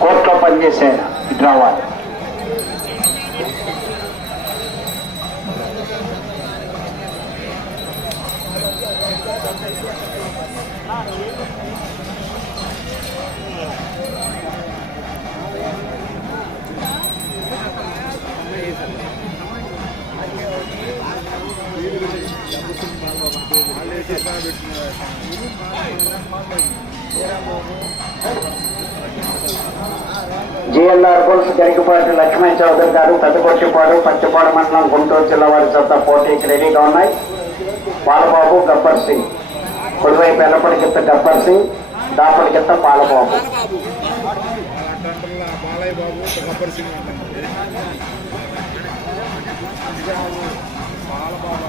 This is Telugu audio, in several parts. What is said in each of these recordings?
Коротко поднесение и дрова. జిఎల్ఆర్ బుల్స్ గరికపాటి లక్ష్మణ్ చౌదరి గారు పెద్దకొచ్చిపాడు పచ్చిపాడు మండలం గుంటూరు జిల్లా వారి చెత్త పోటీకి రెడీగా ఉన్నాయి. పాలబాబు గబ్బర్ సింగ్. కుడివైపు ఎల్లపడి కింద గబ్బర్ సింగ్ దాపడి కింద పాలబాబు. పాలబాబు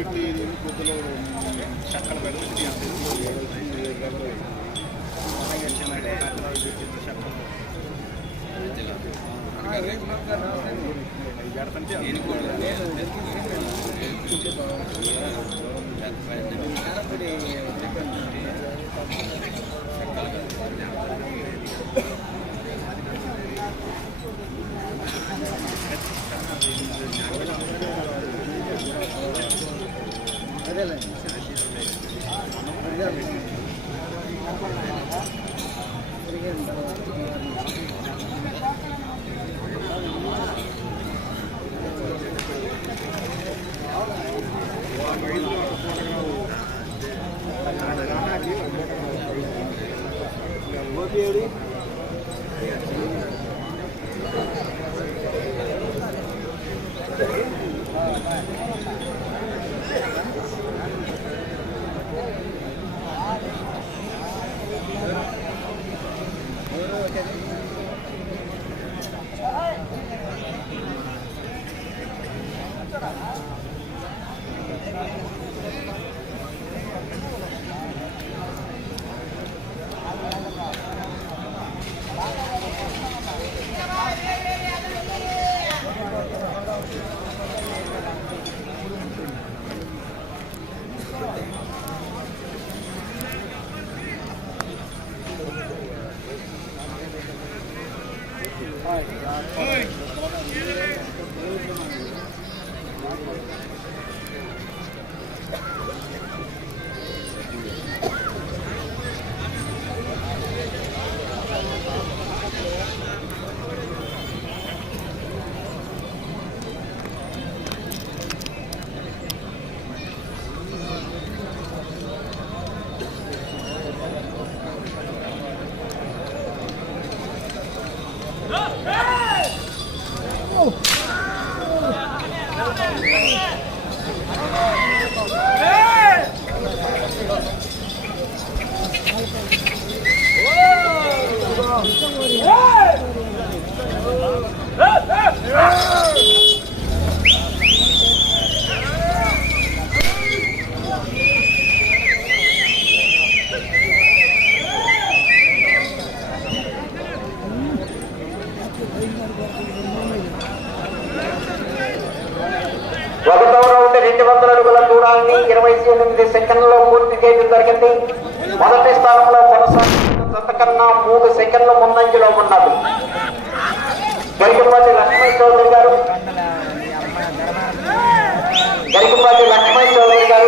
చెట్టు ఇది కొద్దిలో చక్కల పెట్టి Belém. దూరాన్ని ఇరవై ఎనిమిది సెకండ్లలో పూర్తి చేయడం జరిగింది. మొదటి స్థానంలో కొనసాగుతున్న జత కన్నా మూడు సెకండ్ల ముందంజలో ఉన్నది. గరికపాటి లక్ష్మణ్ చౌదరి గారు గరికపాటి లక్ష్మణ్ చౌదరి గారు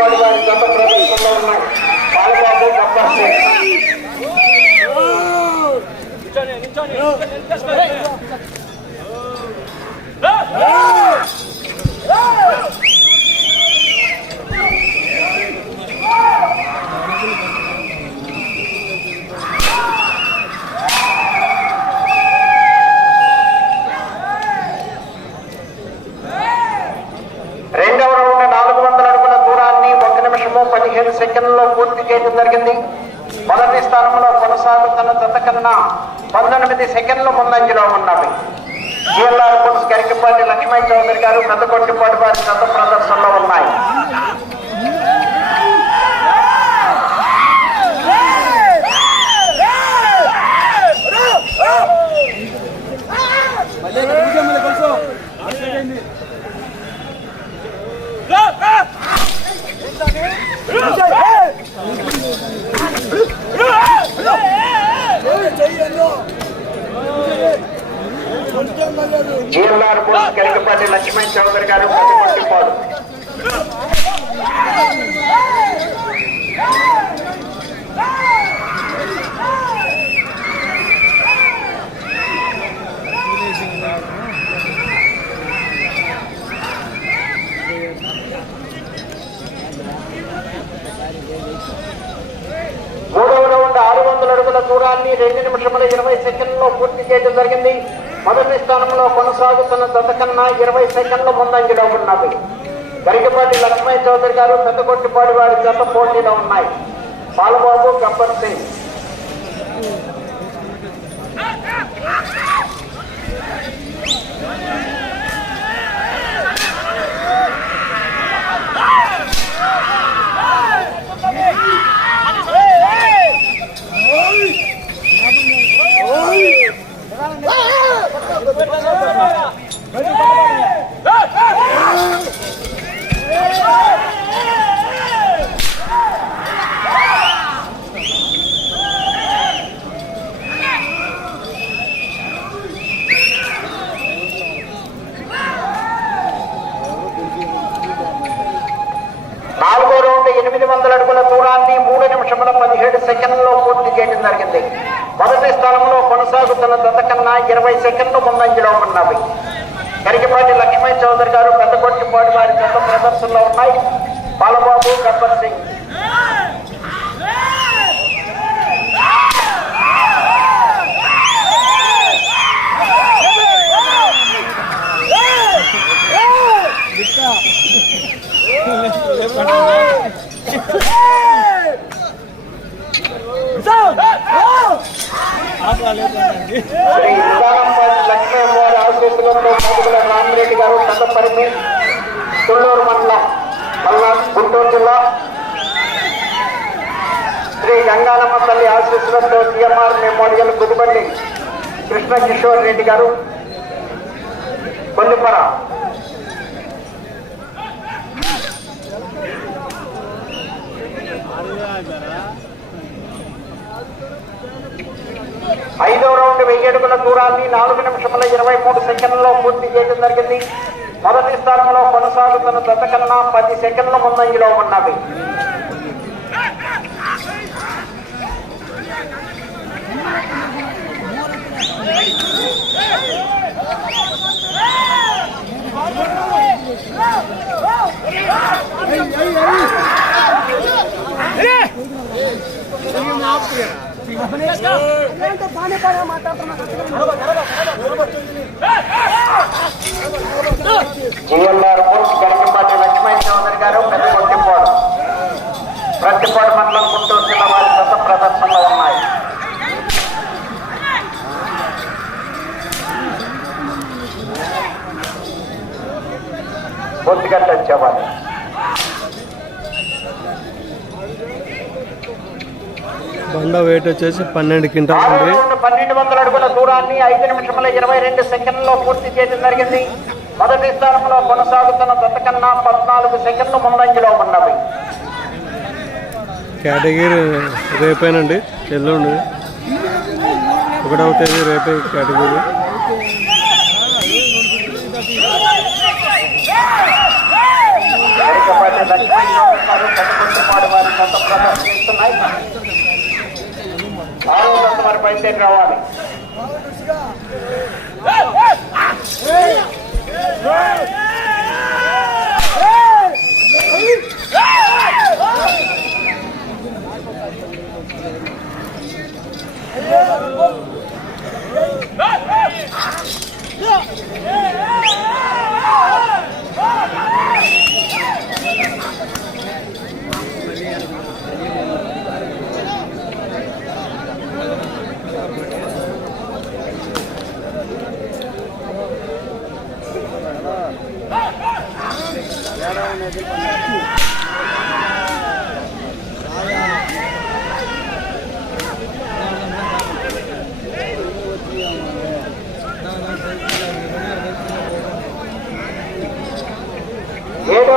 పెద్దగొట్టుపాటి గారి గత ప్రదర్శనలో ఉన్నాయి బాలబాబు గబ్బర్ సింగ్ రెండవ రౌండ్ నాలుగు వందల అడుగుల దూరాన్ని ఒక నిమిషము పదిహేను సెకండ్లలో పూర్తి చేయడం జరిగింది మొదటి స్థానంలో కొనసాగుతున్న జత కన్నా పంతొమ్మిది సెకండ్ల ముందంజలో ఉన్నవి జిఎల్ఆర్ బుల్స్ గరికపాటి లక్ష్మణ్ చౌదరి గారు పెద్దకొట్టిపాటి వారి జత ప్రదర్శనలో ఉన్నాయి జిఎల్ఆర్ బుల్స్ గరికపాటి లక్ష్మణ్ చౌదరి గారు పెద్దకొట్టిపాడు మూడవ రౌండ్ ఆరు వందల అడుగుల దూరాన్ని రెండు నిమిషముల ఇరవై సెకండ్లో పూర్తి చేయడం జరిగింది. మొదటి స్థానంలో కొనసాగుతున్న జత ఇరవై సెకండ్ల ముందంజలో ఉన్నది గరికపాటి లక్ష్మయ్య చౌదరి గారు పెద్దకొట్టిపాటి వారి జత పోటీలో ఉన్నాయి. పాలబాబు గబ్బర్ సింగ్ నాలుగో రౌండ్ ఎనిమిది వందల అడుగుల దూరాన్ని మూడు నిమిషముల పదిహేడు సెకండ్లలో పూర్తి చేయడం జరిగింది మొదటి స్థానంలో కొనసాగుతున్న జత కన్నా ఇరవై సెకండ్లు ముందంజలో ఉన్నవి కరిగిపాటి లక్ష్మణ్ చౌదరి గారు పెద్దకొట్టిపాటి వారి జత ప్రదర్శనలో ఉన్నాయి. బాలబాబు గబ్బర్ సింగ్. శ్రీ విధానంపాటి లక్ష్మీ పాటుగల రామిరెడ్డి గారు పెద్దపరిమి తుళ్ళూరు మండలం పల్నాడు గుంటూరు జిల్లా శ్రీ గంగానమ్మ తల్లి ఆశీస్సులతో GMR memorial Gudibandi Krishna Kishore Reddy garu Kollipara. Yeah, ఐదవ రౌండ్ వెయ్యి అడుగుల దూరాన్ని నాలుగు నిమిషముల ఇరవై మూడు సెకండ్లలో పూర్తి చేయడం జరిగింది. మొదటి స్థానంలో కొనసాగుతున్న దశ కన్నా పది సెకండ్ల ముందంజలో ఉన్నవి జిఎల్ఆర్ బోర్డు గరికపాటి లక్ష్మణ్ చౌదరి గారు పెద్ద కొట్టిపోడు. ప్రతిపాడు మండలం గుంటూరు జిల్లా వారి కొత్త ప్రదర్శనలో ఉన్నాయి. బొద్దుగట్ట వచ్చేవాళ్ళు బండ వెయిట్ వచ్చేసి పన్నెండు క్వింటాల్ ఉంది. పన్నెండు వందల అడుగుల దూరాన్ని ఐదు నిమిషముల ఇరవై రెండు సెకండ్లలో పూర్తి చేయడం జరిగింది. మొదటి స్థానంలో కొనసాగుతున్న జత కన్నా పద్నాలుగు సెకండ్లు ముందంజలో ఉన్నవి. కేటగిరీ రేపేనండి ఎల్లుండి. ఒకటవ తేదీ రేపే కేటగిరీ. లక్ష్మీ వారి సొంత ప్రదర్శిస్తున్నాయి ఆరు వందల వారి బయలుదేరి రావాలి ఏడవ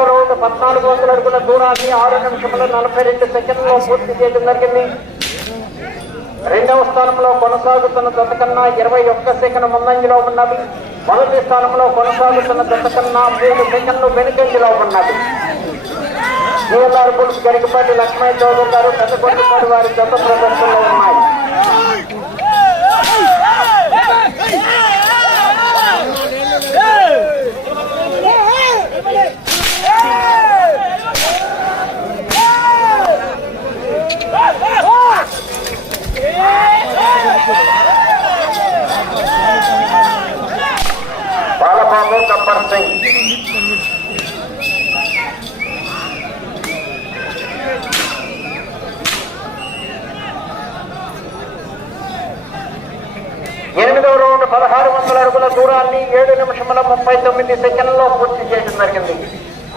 రౌండ్ పద్నాలుగు వందల అడుగుల దూరాన్ని ఆరు నిమిషంలో నలభై రెండు సెకండ్లో పూర్తి చేయడం జరిగింది. రెండవ స్థానంలో కొనసాగుతున్న జత కన్నా ఇరవై ఒక్క సెకండ్ ముందంజలో ఉన్నది. మొదటి స్థానంలో కొనసాగుతున్న జత మూడు సెకండ్లు వెనుకంజలో ఉన్నది కేఎల్ఆర్ పులుసు గరికపాటి లక్ష్మయ్య చౌదరి గారు పెద్దకొండపాటి వారి జత ప్రదర్శనలో ఉన్నాయి Yeah! గబ్బర్ సింగ్ ఎనిమిదవ రౌండ్ పదహారు వందల అడుగుల దూరాన్ని ఏడు నిమిషముల ముప్పై తొమ్మిది సెకండ్లో పూర్తి చేయడం జరిగింది.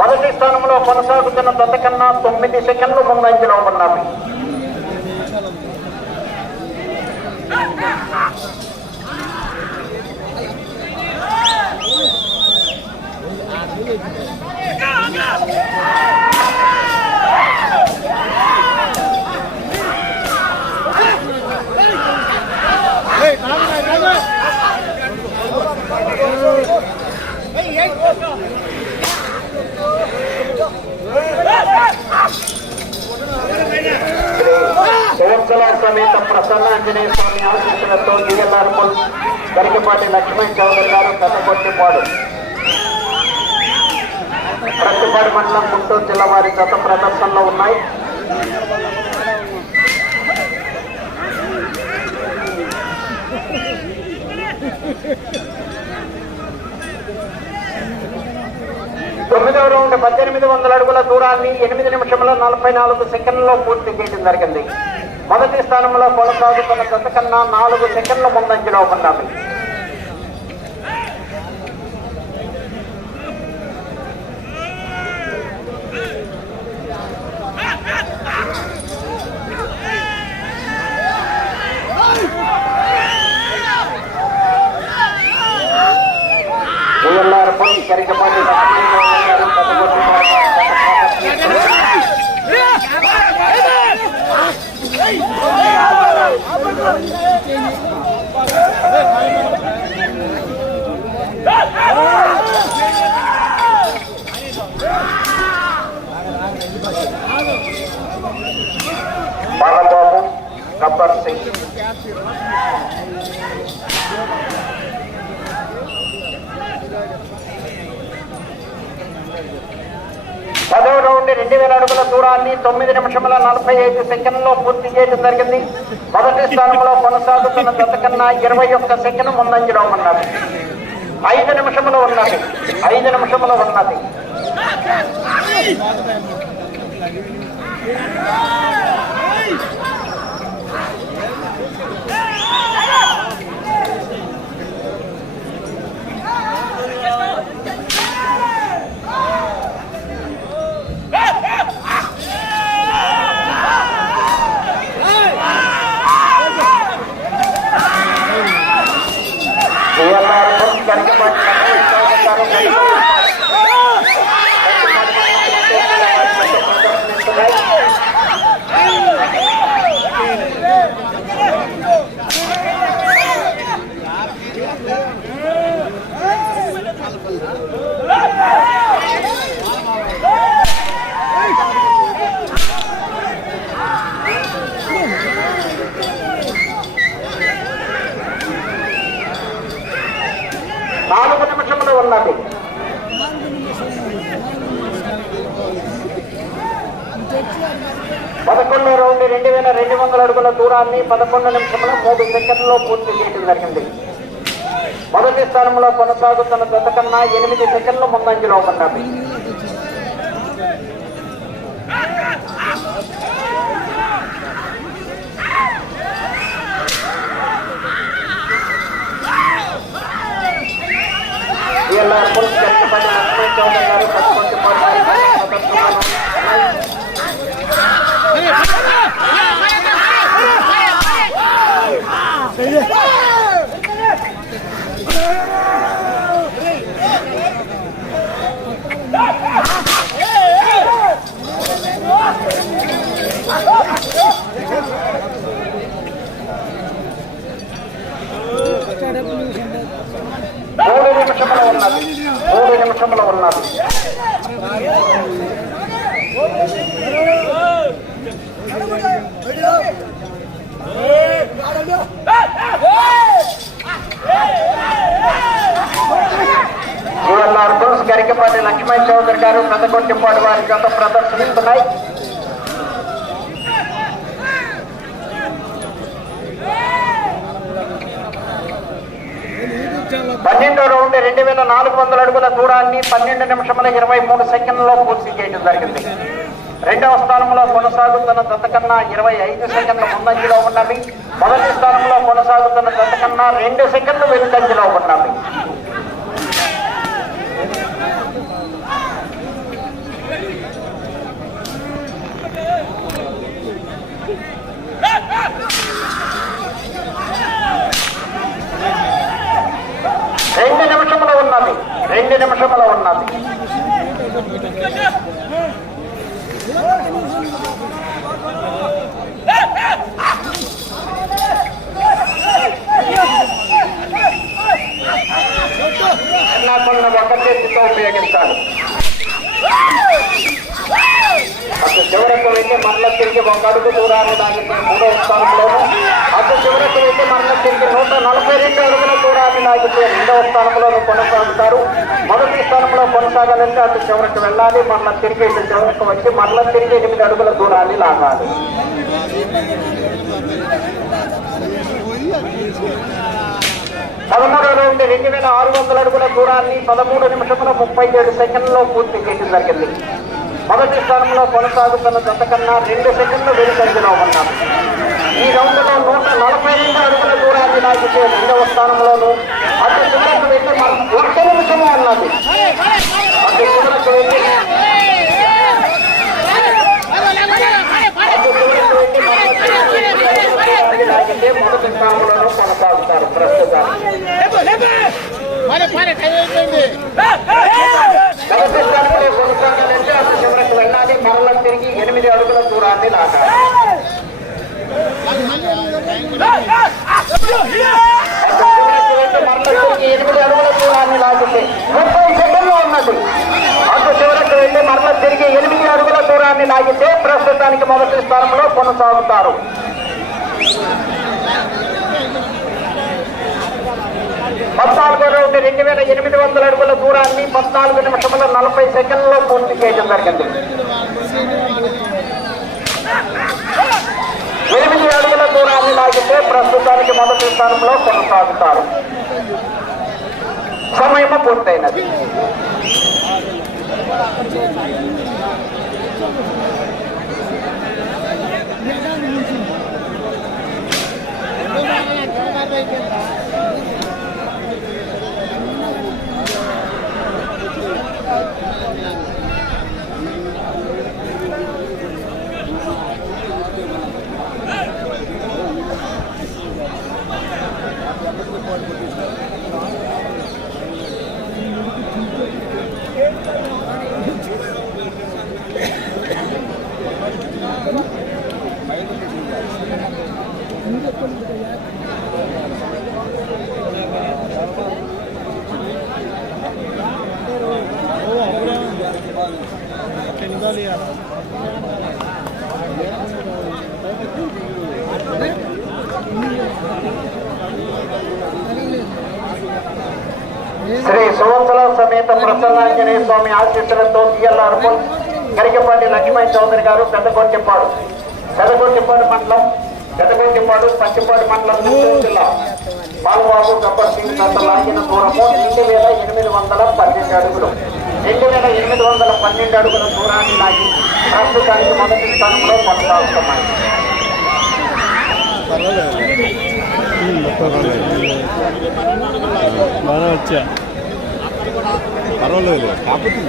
మొదటి స్థానంలో కొనసాగుతున్న తొందకన్నా తొమ్మిది సెకండ్లు ముందంజలో ఉన్నవి శివకళ సమేత ప్రసన్నాంజనేయ స్వామి ఆశీస్సులతో జిఎల్ఆర్ పుల్ గరికపాటి లక్ష్మణ్ చౌదరి గారు పెద్దకొట్టిపాడు ప్రతిపాడు మండలం గుంటూరు జిల్లా వారి గత ప్రదర్శనలో ఉన్నాయి. తొమ్మిదవ రౌండ్ పద్దెనిమిది వందల అడుగుల దూరాన్ని ఎనిమిది నిమిషంలో నలభై నాలుగు సెకండ్లలో పూర్తి చేయడం జరిగింది. మొదటి స్థానంలో కొనసాగుతున్న గత కన్నా నాలుగు సెకండ్ల ముందంజలో ఉన్నాము జిఎల్ఆర్ పుల్ కరికపాటి లక్ష్మణ్ చౌదరి గారు పెద్దకొట్టిపాడు వారి గత ప్రదర్శన బాలబాబు గబ్బర్ సింగ్. పదో రౌండ్ రెండు వేల అడుగుల దూరాన్ని తొమ్మిది నిమిషముల నలభై ఐదు సెకండ్లో పూర్తి చేయడం జరిగింది. మొదటి స్థానంలో కొనసాగుతున్న జత కన్నా ఇరవై ఒక్క సెకండ్ ముందంజలో ఉన్నది ఐదు నిమిషములు ఉన్నది. ఐదు నిమిషములు ఉన్నది జిఎల్ఆర్ పుల్ కరికపాటి లక్ష్మణ్ చౌదరి గారు ప్రదర్శనిస్తున్నాయి. ఉన్నది పదకొండో రౌండ్ రెండు వేల రెండు వందల అడుగుల దూరాన్ని పదకొండు నిమిషంలో మూడు సెకండ్లో పూర్తి చేయడం జరిగింది. మొదటి స్థానంలో కొనసాగుతున్న జత కన్నా ఎనిమిది సెకండ్లు ముందంజలో ఉన్నది మూడు నిమిషముల ఉన్నది యువల్లారు తులసి గరికపాటి లక్ష్మీ చౌదరి గారు పెద్దకొట్టిపాటి వారి గత ప్రదర్శనిస్తున్నాయి. పన్నెండో రౌండ్ రెండు వేల నాలుగు వందల అడుగుల దూరాన్ని పన్నెండు నిమిషముల ఇరవై మూడు సెకండ్లలో పూర్తి చేయడం జరిగింది. రెండవ స్థానంలో కొనసాగుతున్న జత కన్నా ఇరవై ఐదు సెకండ్ల ముందంజలో ఉన్నవి మొదటి స్థానంలో కొనసాగుతున్న జత కన్నా రెండు సెకండ్లు వెనుకంజలో ఉన్నవి రెండు నిమిషముల ఉన్నది. రెండు నిమిషముల ఉన్నది. నాకున్న ఒక చేతితో ఉపయోగించాలి అసలు చివరకు వెళ్ళి మళ్ళీ తిరిగి ఒక అడుగు దూరాన్ని దానికి మూడో స్థానంలోను అటు చివరకు వెళ్ళి మరల తిరిగి నూట నలభై రెండు అడుగుల దూరాన్ని లాగితే రెండవ స్థానంలో కొనసాగుతారు. మొదటి స్థానంలో కొనసాగాలంటే అటు చివరికి వెళ్ళాలి మరల తిరిగి ఇటు చివరకు వచ్చి మరల తిరిగి ఎనిమిది అడుగుల దూరాన్ని లాగాలి. పదమూడు రౌండ్ రెండు వేల ఆరు వందల అడుగుల దూరాన్ని పదమూడు నిమిషముల ముప్పై ఏడు సెకండ్లో పూర్తి చేయడం జరిగింది. మొదటి స్థానంలో కొనసాగుతున్న జత కన్నా రెండు సెకండ్లు వెనుకంజలో ఉన్నారు ఈ రౌండ్లో నూట నలభై రెండు అడుగుల దూరాన్ని లాగితే రెండవ స్థానంలోను అటు చివరకు వెళ్ళి మన- ఒక్క నిమిషమే ఉన్నది అటు చివరకు వెళ్ళి లాగితే మొదటి స్థానంలోనూ కొనసాగుతారు ప్రస్తుతానికి మొదటి స్థానంలో కొనసాగాలంటే అటు చివరకు మరల తిరిగి ఎనిమిది అడుగుల దూరాన్ని లాగాలి. మరల తిరిగి ఎనిమిది అడుగుల దూరాన్ని లాగితే ముప్పై సెకండ్లు ఉన్నది. అటు చివరకు వెళ్ళి మరల తిరిగి ఎనిమిది అడుగుల దూరాన్ని లాగితే ప్రస్తుతానికి మొదటి స్థానంలో కొనసాగుతారు. పద్నాలుగో రౌండ్ రెండు వేల ఎనిమిది వందల అడుగుల దూరాన్ని పద్నాలుగు నిమిషముల నలభై సెకండ్లలో పూర్తి చేయడం జరిగింది. ఎనిమిది అడుగుల దూరాన్ని లాగితే ప్రస్తుతానికి మొదటి స్థానంలో కొనసాగుతారు సమయం పూర్తయినది శ్రీ సువత్సల సమేత ప్రసన్నాంజనేయ స్వామి ఆశీస్సులతో టిఎల్ఆర్ గరికపాటి లక్ష్మణ్ చౌదరి గారు పెద్దకొట్టిపాడు పెద్దకొట్టిపాడు మండలం పెద్దకొట్టిపాడు పచ్చిపాడు మండలం జిల్లా. బాలబాబు గబ్బర్ సింగ్ గత లాగిన దూరము రెండు వేల ఎనిమిది వందల పన్నెండు అడుగులు. రెండు వేల ఎనిమిది వందల పన్నెండు అడుగుల దూరాన్ని లాగి ప్రస్తుతానికి మొదటి స్థానంలో కొనసాగుతున్నాయి. బాగా వచ్చా పర్వాలేదు. కాకపోతే